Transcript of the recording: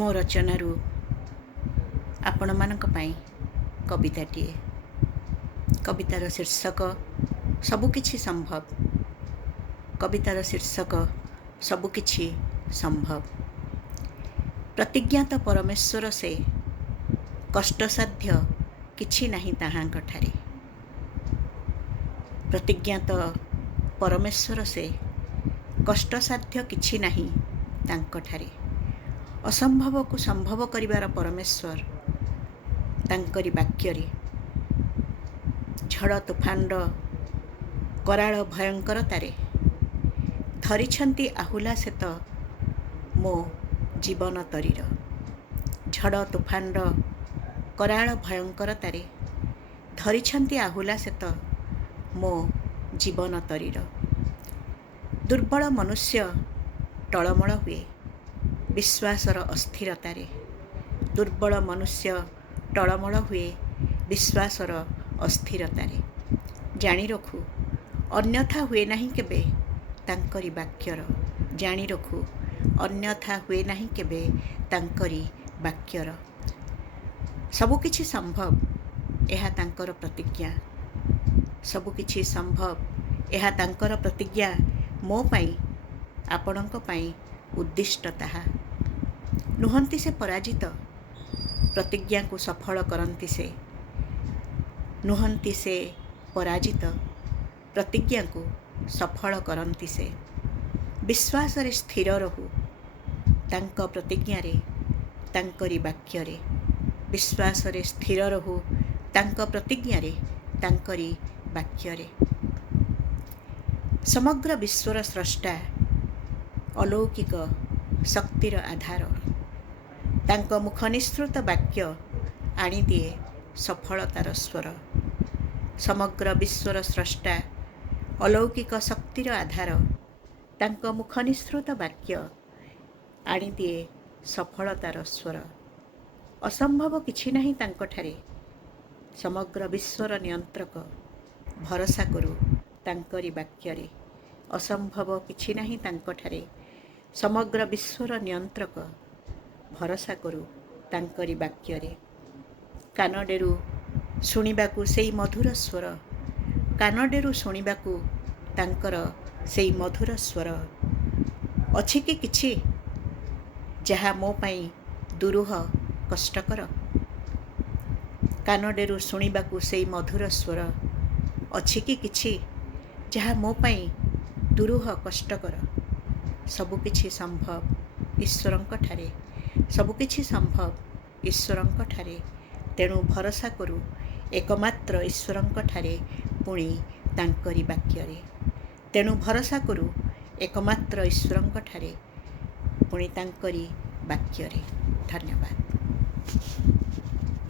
ମୋ ରଚନାରୁ ଆପଣମାନଙ୍କ ପାଇଁ କବିତାଟିଏ। କବିତାର ଶୀର୍ଷକ ସବୁକିଛି ସମ୍ଭବ। କବିତାର ଶୀର୍ଷକ ସବୁକିଛି ସମ୍ଭବ। ପ୍ରତିଜ୍ଞାତ ପରମେଶ୍ୱର ସେ, କଷ୍ଟସାଧ୍ୟ କିଛି ନାହିଁ ତାହାଙ୍କଠାରେ। ପ୍ରତିଜ୍ଞାତ ପରମେଶ୍ୱର ସେ, କଷ୍ଟସାଧ୍ୟ କିଛି ନାହିଁ ତାଙ୍କଠାରେ। ଅସମ୍ଭବକୁ ସମ୍ଭବ କରିବାର ପରମେଶ୍ୱର, ତାଙ୍କରି ବାକ୍ୟରେ। ଝଡ଼ ତୁଫାନର କରାଳ ଭୟଙ୍କରତାରେ ଧରିଛନ୍ତି ଆହୁଲା ସେତ ମୋ ଜୀବନ ତରୀର। ଝଡ଼ ତୁଫାନର କରାଳ ଭୟଙ୍କରତାରେ ଧରିଛନ୍ତି ଆହୁଲା ସେତ ମୋ ଜୀବନ ତରୀର। ଦୁର୍ବଳ ମନୁଷ୍ୟ ଟଳମଳ ହୁଏ ବିଶ୍ୱାସର ଅସ୍ଥିରତାରେ। ଦୁର୍ବଳ ମନୁଷ୍ୟ ଟଳମଳ ହୁଏ ବିଶ୍ୱାସର ଅସ୍ଥିରତାରେ। ଜାଣି ରଖୁ ଅନ୍ୟଥା ହୁଏ ନାହିଁ କେବେ ତାଙ୍କରି ବାକ୍ୟର। ଜାଣି ରଖୁ ଅନ୍ୟଥା ହୁଏ ନାହିଁ କେବେ ତାଙ୍କରି ବାକ୍ୟର। ସବୁକିଛି ସମ୍ଭବ ଏହା ତାଙ୍କର ପ୍ରତିଜ୍ଞା। ସବୁକିଛି ସମ୍ଭବ ଏହା ତାଙ୍କର ପ୍ରତିଜ୍ଞା। ମୋ ପାଇଁ ଆପଣଙ୍କ ପାଇଁ ଉଦ୍ଦିଷ୍ଟ ତାହା। ନୁହନ୍ତି ସେ ପରାଜିତ, ପ୍ରତିଜ୍ଞାକୁ ସଫଳ କରନ୍ତି ସେ। ନୁହନ୍ତି ସେ ପରାଜିତ, ପ୍ରତିଜ୍ଞାକୁ ସଫଳ କରନ୍ତି ସେ। ବିଶ୍ୱାସରେ ସ୍ଥିର ରହୁ ତାଙ୍କ ପ୍ରତିଜ୍ଞାରେ, ତାଙ୍କରି ବାକ୍ୟରେ। ବିଶ୍ୱାସରେ ସ୍ଥିର ରହୁ ତାଙ୍କ ପ୍ରତିଜ୍ଞାରେ, ତାଙ୍କରି ବାକ୍ୟରେ। ସମଗ୍ର ବିଶ୍ୱର ସ୍ରଷ୍ଟା, ଅଲୌକିକ ଶକ୍ତିର ଆଧାର। ତାଙ୍କ ମୁଖ ନିଃସୃତ ବାକ୍ୟ ଆଣିଦିଏ ସଫଳତାର ସ୍ୱର। ସମଗ୍ର ବିଶ୍ୱର ସ୍ରଷ୍ଟା, ଅଲୌକିକ ଶକ୍ତିର ଆଧାର। ତାଙ୍କ ମୁଖ ନିଃସୃତ ବାକ୍ୟ ଆଣିଦିଏ ସଫଳତାର ସ୍ୱର। ଅସମ୍ଭବ କିଛି ନାହିଁ ତାଙ୍କଠାରେ। ସମଗ୍ର ବିଶ୍ୱର ନିୟନ୍ତ୍ରକ, ଭରସା କରୁ ତାଙ୍କରି ବାକ୍ୟରେ। ଅସମ୍ଭବ କିଛି ନାହିଁ ତାଙ୍କଠାରେ। ସମଗ୍ର ବିଶ୍ୱର ନିୟନ୍ତ୍ରକ, ଭରସା କରୁ ତାଙ୍କରି ବାକ୍ୟରେ। କାନଡେରୁ ଶୁଣିବାକୁ ସେଇ ମଧୁର ସ୍ୱର। କାନଡେରୁ ଶୁଣିବାକୁ ତାଙ୍କର ସେଇ ମଧୁର ସ୍ୱର। ଅଛି କି କିଛି ଯାହା ମୋ ପାଇଁ ଦୁରୂହ କଷ୍ଟକର? କାନଡେରୁ ଶୁଣିବାକୁ ସେଇ ମଧୁର ସ୍ୱର। ଅଛି କି କିଛି ଯାହା ମୋ ପାଇଁ ଦୁରୂହ କଷ୍ଟକର? ସବୁକିଛି ସମ୍ଭବ ଈଶ୍ୱରଙ୍କଠାରେ। ସବୁକିଛି ସମ୍ଭବ ଈଶ୍ୱରଙ୍କଠାରେ। ତେଣୁ ଭରସା କରୁ ଏକମାତ୍ର ଈଶ୍ୱରଙ୍କଠାରେ, ପୁଣି ତାଙ୍କରି ବାକ୍ୟରେ। ତେଣୁ ଭରସା କରୁ ଏକମାତ୍ର ଈଶ୍ୱରଙ୍କଠାରେ, ପୁଣି ତାଙ୍କରି ବାକ୍ୟରେ। ଧନ୍ୟବାଦ।